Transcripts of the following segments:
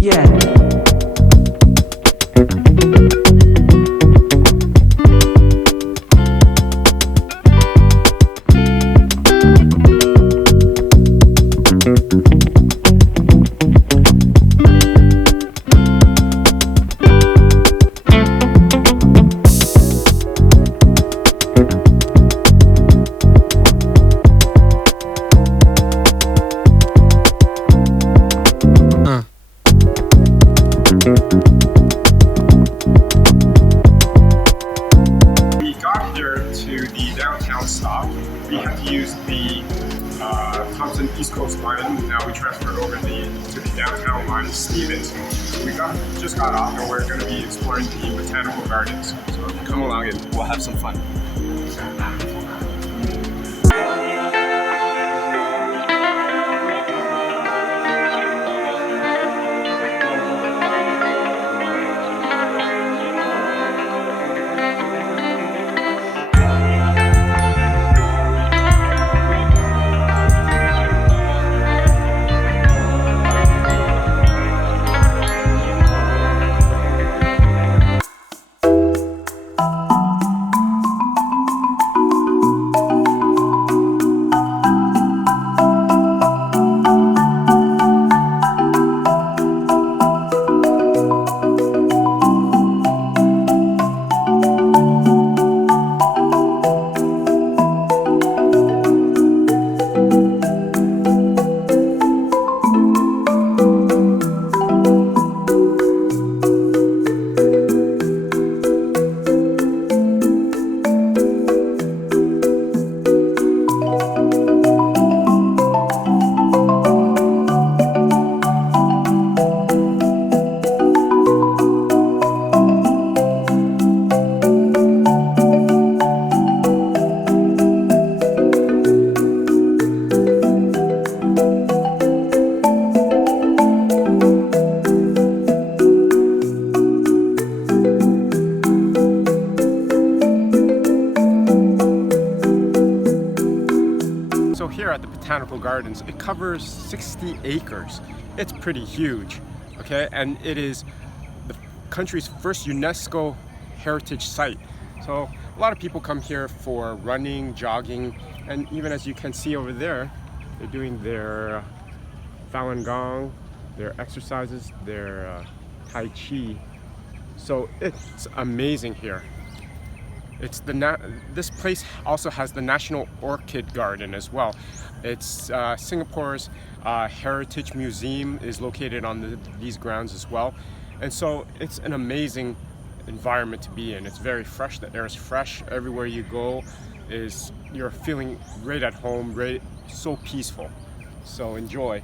Yeah. We got here to the downtown stop. We had to use the Thompson East Coast line. Now we transferred over to the downtown line, Stevens. So we just got off and we're going to be exploring the botanical gardens. So come along and we'll have some fun. Here at the Botanical Gardens, it covers 60 acres. It's pretty huge, okay? And it is the country's first UNESCO Heritage Site. So a lot of people come here for running, jogging, and even as you can see over there, they're doing their Falun Gong, their exercises, their Tai Chi. So it's amazing here. This place also has the National Orchid Garden as well. It's Singapore's Heritage Museum is located on these grounds as well. And so it's an amazing environment to be in. It's very fresh, the air is fresh. Everywhere you go you're feeling right at home, so peaceful. So enjoy.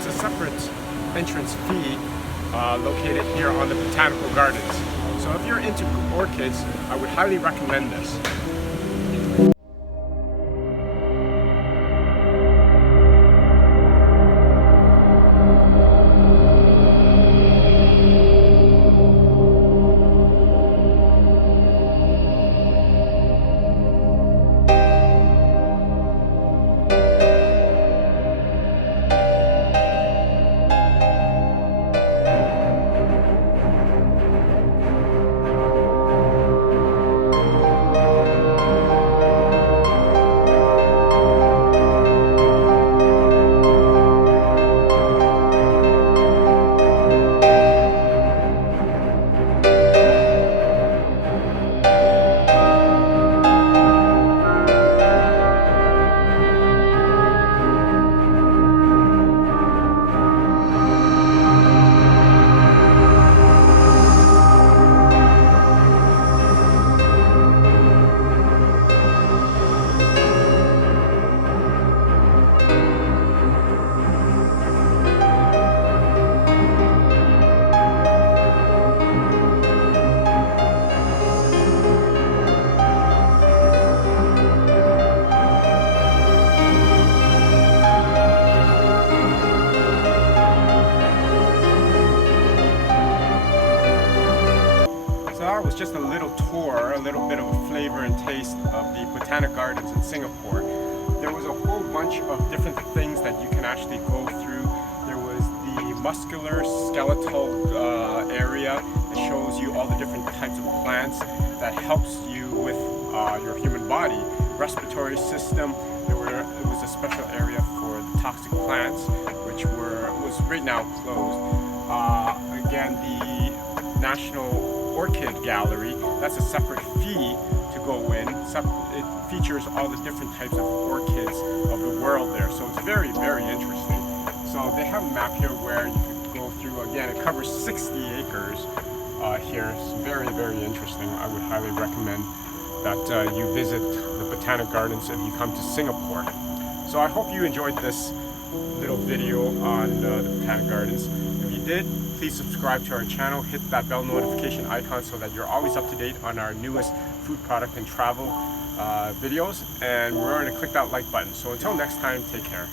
it's a separate entrance fee located here on the Botanical Gardens. So if you're into orchids, I would highly recommend this. That was just a little tour, a little bit of a flavor and taste of the Botanic Gardens in Singapore. There was a whole bunch of different things that you can actually go through. There was the muscular skeletal area that shows you all the different types of plants that helps you with your human body. Respiratory system, it was a special area for the toxic plants, which was right now closed. Again, the National Orchid Gallery, that's a separate fee to go in. It features all the different types of orchids of the world there, so it's very, very interesting. So they have a map here where you could go through. Again, it covers 60 acres here. It's very, very interesting. I would highly recommend that you visit the Botanic Gardens if you come to Singapore. So I hope you enjoyed this little video on the Botanic Gardens. If you did, please subscribe to our channel, hit that bell notification icon so that you're always up to date on our newest food product and travel videos, and remember to click that like button. So until next time, take care.